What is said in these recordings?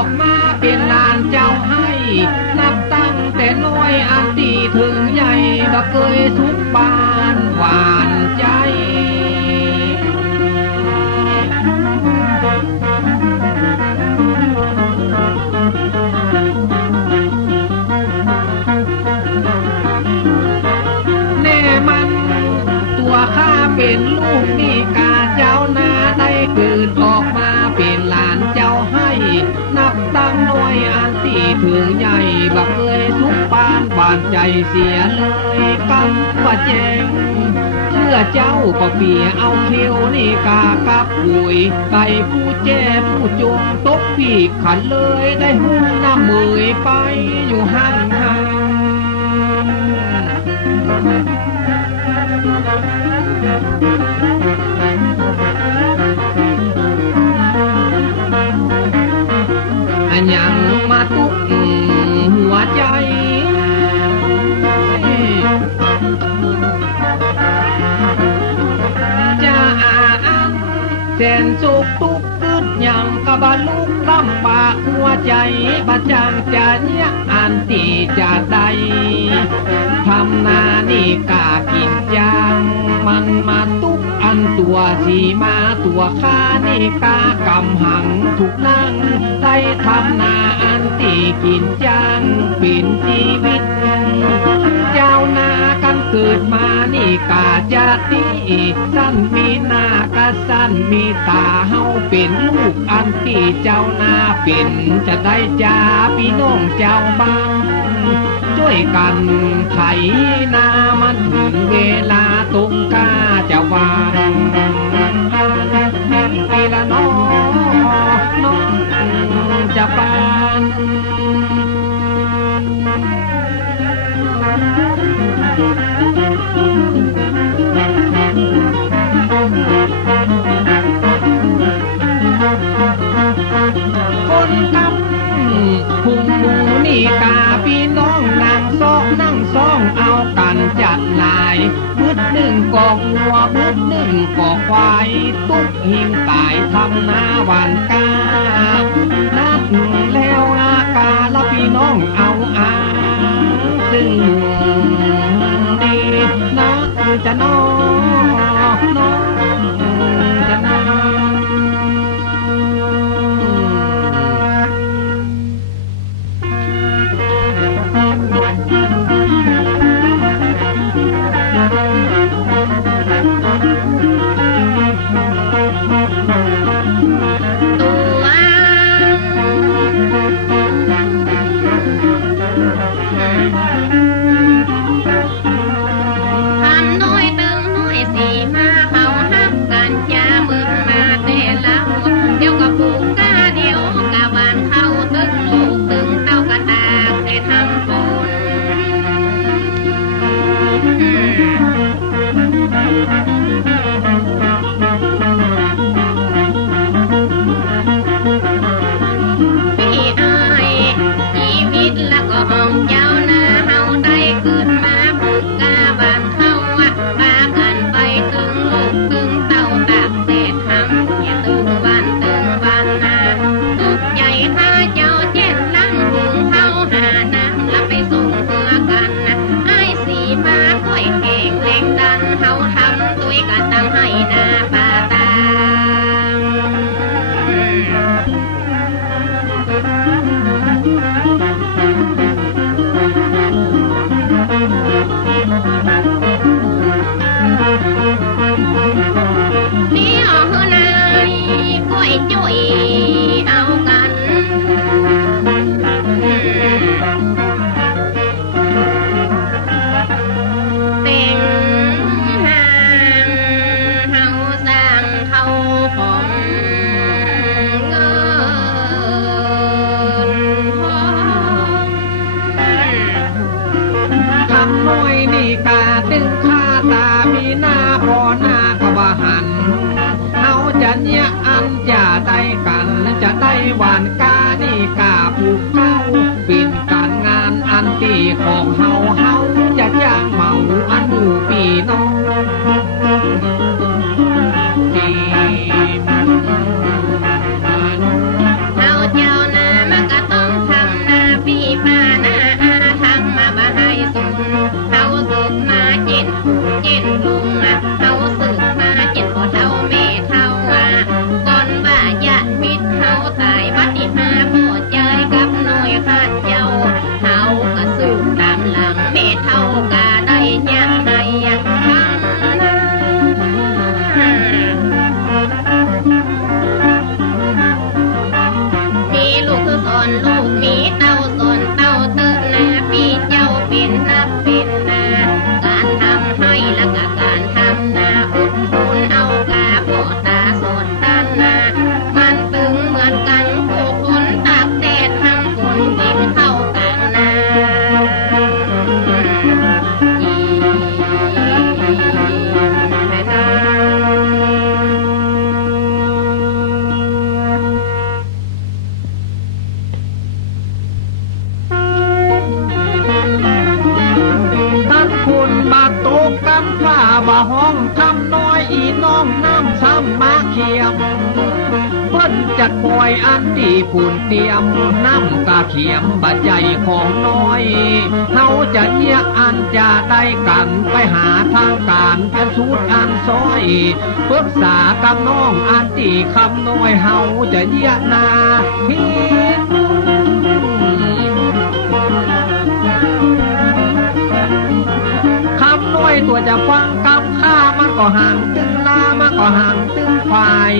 อกมาเป็นลานเจ้าให้นับตั้งแต่น้อยอันตีถึงใหญ่บ่เคยทุกบานหวานใจแน่มันตัวข้าเป็นลูกนี่กาเจ้านาได้เกิดออกมาเป็นหลานเจ้าให้นับตั้งน้อยอันตีถึงใหญ่บ่เคยทุกปานบานใจเสียเลยกำว่าแจงเชื่อเจ้าก็เปียเอาเขียวนี่กากับหุยไก่ผู้แจ้ผู้จงตกปีกขันเลยได้หูน้ำมือไปอยู่ห่างห่างยังมาตุกหัวใจจะอ่านแสนสุขทุกข์กึดยังกะบาลุกลำบากหัวใจบาจังจะเนี่ยอันตีจะได้ทำนานี่กากินจังมันมาตุกอันตัวสีมาตัวข้านี่กากำหังถูกนั่งได้ทำนาอันตีกินจังเป็นชีวิตเจ้านากันเกิดมานี่กาจะตีสั้นมีหน้ากะสั้นมีตาเฮาเป็นลูกอันตีเจ้านาเป็นจะได้จ้าพี่น้องเจ้าบ้างช่วยกันไถนามันถึงเวลาตรงกาจะวางเวลาน้องจะปานคนกับพุงหมูนี่กาพี่น้องนั่งซ่องเอากันจัดลายบึดหนึ่งกอกงัวบึดหนึ่งกอกควายตุ๊กหิมตายทำนาหวานกานัดแล้วอากาละพี่น้องเอาซึ่งดีนะจะน้องจะน้องน้อยนี่กาตึงข้าตามีหน้าพอหน้ากว่าหันเฮาจะเนี่ยอันจะได้กันจะได้หวานกานี่กาผูกเข้าเป็นการงานอันตีของเฮาจะจ้างเมาอันหมู่ปีน้องเฮาเจ้านามา อนลูกมีเต้าสอนเต้าเตอะนาพี่เจ้าเป็นนักเป็นนาการทำให้และก็การทำนาอุดหนุนเอากาโปตาสอนด้านนามันตึงเหมือนกันผู้คนตากแดดทำฝนกินเข้ากลางนาบ่ห้องทำน้อยอีน้องน้ำซ้ำมาเขียมเพิ่นจัดปล่อยอันดีปุ่นเตรียมน้ำกาเขียมบาใจของน้อยเฮาจะเยียอันจะได้กันไปหาทางการเป็นสูตรอันซอยปรึกษากับน้องอันดีคำน้อยเฮาจะเยียนาพี่น้อยตัวจะฟังกำข้ามันก็ห่างตึงนามันก็ห่างตึงฝ่าย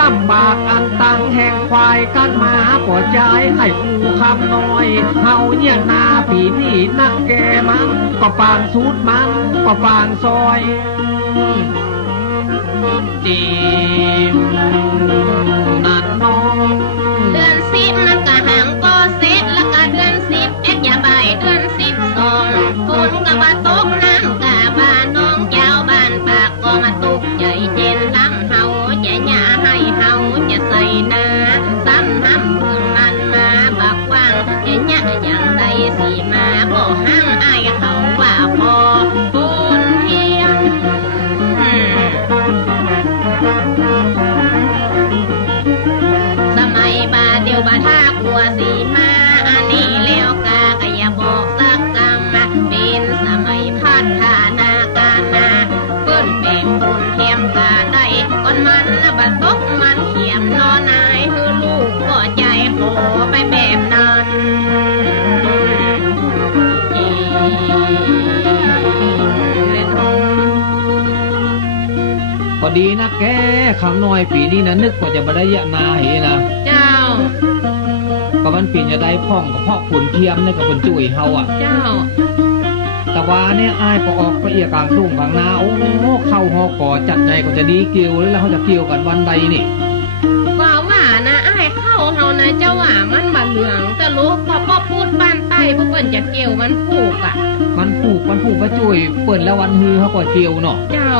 ลำบากอันตังแห่งควายกันมาปวดใจให้กูคำน้อยเฮาเนี่ยนาปีนี้นักแกมันก็ปางสูดมันก็ปางซอยจีมนั่นน้องเดือนสิบมันก็ห่างก็เสร็จแล้วก็เดือนสิบเอ็ดอย่าไปเดือน12ฝนก็มาตกน้ำกะบ้านน้องเจ้าบ้านปากก็มาตกใจเจนล้ำเฮาจะหย่าให้เฮาจะใส่นาซ้ำห้ำเมืองมันมาบักว่างจะหย่าอย่างใดสิมาบ่ห้างอายเขาว่าพอฝนเพียงสมัยบาเดียวบาท่ากลัวสีมาอันนี้เลี้ยวกาก็อย่าบอกสักคำเป็นสมัยพัฒนาการนาเปิ้นเป็นบุญเทียมกาได้ก่อนมันละบาตกมันเขียมนอนนายคือลูกก็ใจโผไปแบบนั้นพอดีนะแกคำน้อยปีนี้นะนึกว่าจะบรรยะนาเหนะเจ้าก็มันปีจะได้พ่องกับพ่อขุนเทียมนี่กับคนจุ๋ยเฮาอ่ะเจ้าแต่ว่าเนี่ยอายก็ออกไปเอียกลางทุ่งกลางนาโอ้เข้าหอก่อจัดใจก็จะดีเกี่ยวแล้วเขาจะเกี่ยวกันวันใดนี่ว่านะอ้ายเข้าเฮานะเจ้าว่ามันบาเหลืองแต่ลูกพอพูดบ้านใต้พวกเปิ้นจะเกี่ยวมันผูกอ่ะมันผูกพระจุ๋ยเปิดแล้ววันฮือเขาก็เกี่ยวเนาะเจ้า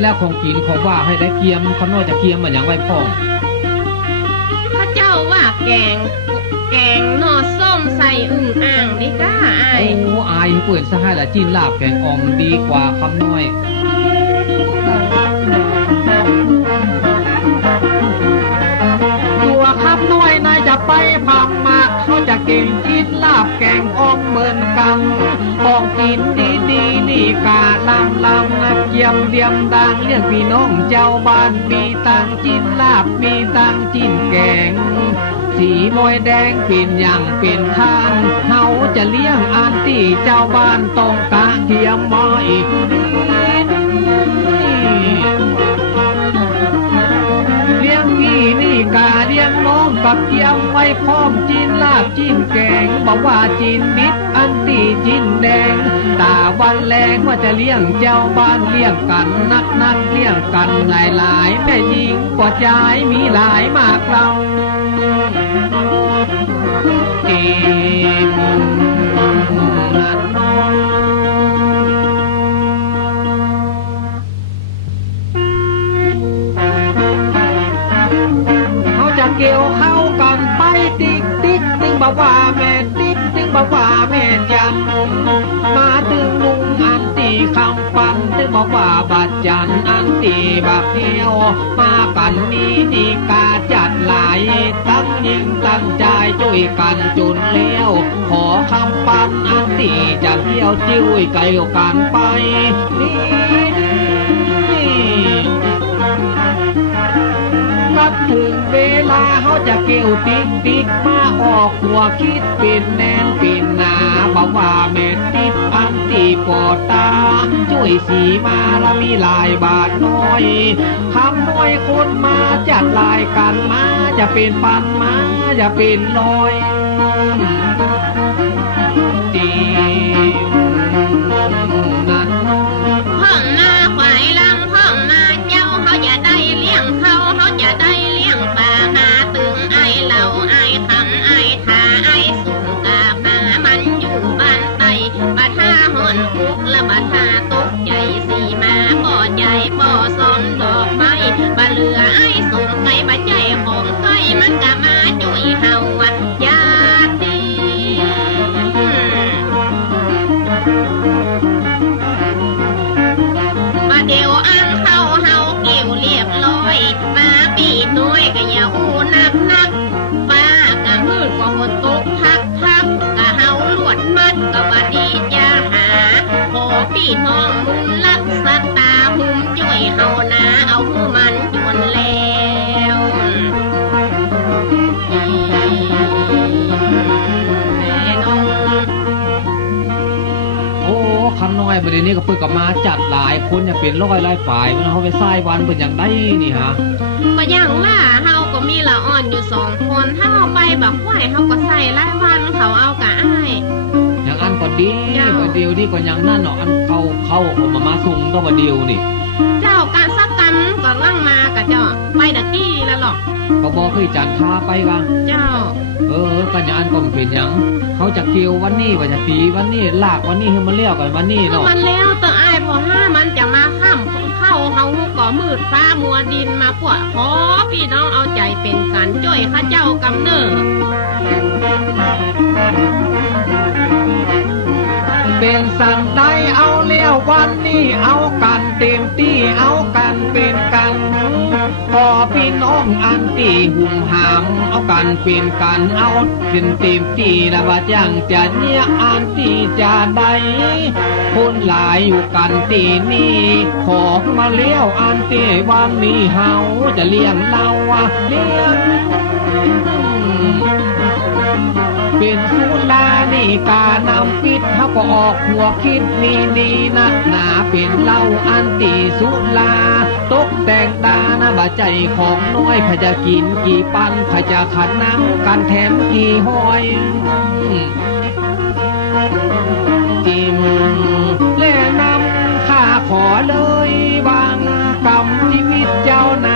แล้วของกินของว่าให้ได้เกียมเขาน้อยจะเกียมมันอย่างไรพ่องพระเจ้าว่าแกงนอส้มใส่อึ่งอ่างดิก้าอ้ายโอ้อายเปิดซะให้ละจีนลาบแกงออมดีกว่าคำน้อยตัวคำน้อยนายจะไปพังมากเขาจะเก่งจีนลาบแกงออมเหมือนกันของกินดีนี่กาลำนะเยี่ยมเดียมดังเรียกพี่น้องเจ้าบ้านมีตังจีนลาบมีตังจีนแกงสีมอยแดงเป็นอย่างเป็นทางเฮาจะเลี้ยงอันที่เจ้าบ้านต้องกะเทียมมาอีกเลี้ยงพี่นี่กาเลี้ยงน้องกับเทียมไว้พร้อมจีนลาบจีนแกงบอกว่าจีนนิดอันที่จีนแดงตาวันแรงว่าจะเลี้ยงเจ้าบ้านเลี้ยงกันนักเลี้ยงกันหลายแม่หญิงกว่าใจมีหลายมากเราเองนั่นน้องเขาจะเกี่ยวเข้ากันไปติ๊กตึงบอกว่าแม่ติ๊กตึงบอกว่าแม่จันมาตึงลุงอันตีคำปันตึงบอกว่าบัดจันอันตีบักเดียวมากันนี้ดีกาจัดหลายตั้งยิงตั้งใจช่วยกันจุนเลี้ยวขอคำปันอันตีจะเที่ยวจิ้วไกลกันไปนี่กับถึงเวลาเขาจะเกี่ยวติ๊กมาออกหัวคิดเป็นแนนเป็นนาบอกว่าแม่ติ๊กอันตีปอดตาช่วยสีมาละมีลายบาทน้อยคำน้อยคนมาจัดลายกันมาจะเป็นปันมา อย่าเป็นลอยตีนั่น ห้องนาควายลังห้องนาเจ้าเขาอย่าได้เลี้ยงเขาอย่าได้เลี้ยงปลาหาตึงไอเหล่าไอคำไอทาไอสูงกาหามันอยู่บ้านไตบัดท่าหอนคุกและบัดท่าตกใจสีมาป่อใจป่อซ้อนดอกไม้บะเหลือไอส่งไก่บะใจของไก่มันกะมาจุยเฮาอะยาตีมาเดียวอันเข้าเฮาเกี่ยวเรียบร้อยมาปีน้อยก็อย่าอู้นักฟ้ากะมืดกว่าฝนตกทักกะเฮาลวดมัดก็บดีจะหาขอพี่น้องมุนลักษตาหุ่มจ่วยเฮานาเอาหูมันจวนแล้วแม่น้อง โอ้คำน้อยประเด็นนี้ก็เพิ่งกับมาจัดหลายคนอย่าเป็นร้อยหลายฝ่ายมันเขาไปไส้วันเป็นอย่างไรนี่ฮะ ก็อย่างว่าเฮาก็มีละอ่อนอยู่2 คนถ้าเฮาไปบักไหวเฮาก็ใส่รายวันเขาเอากะอ้าย อย่างอันก็ดีก็เดียวดีกว่าอย่างนั่นเนาะอันเข้าเอามาส่งก็บ่เดียวนี่ เจ้าการสักกันก็ลั่งมากะเจ้าไปดะกี้แล้วหรอก เขาบอกเคยจัดทาไปกัน เจ้า กันอย่างอันก็ไม่เป็นอย่างเขาจะเกี่ยววันนี้ว่าจะตีวันนี้ลากวันนี้ให้มันเลี้ยวกันวันนี้ ก็ เนาะ มันแล้วตัวอ้ายพอห้ามันจะมาค่ำเข้าเฮาก็มืดฟ้ามัวดินมาปวดขอพี่น้องเอาใจเป็นกันจ้อยข้าเจ้ากำเนิด เป็นสั่งใดเอาเลี้ยววันนี้เอากันเต็มที่เอากันเป็นกันพอพี่น้องอันตีหุ่มหามเอากันเป็นกันเอาเป็นเต็มที่ละว่าจังจะเนี่ยอันตีจะได้คนหลายอยู่กันตีนี่ขอมาเลี้ยวอันตีวันนี้เฮาจะเลี้ยงเราเลี้ยงเป็นสุรานี่กานำปิดเขาก็ออกหัวคิดนี่นักหนาเป็นเหล้าอันตีสุราตกแต่งดานะบาใจของน้อยพะจะกินกี่ปันพะจะขัดน้ำกันแถมกี่ห้อยจิ้มและนำข้าขอเลยวางกรรมชีวิตเจ้านา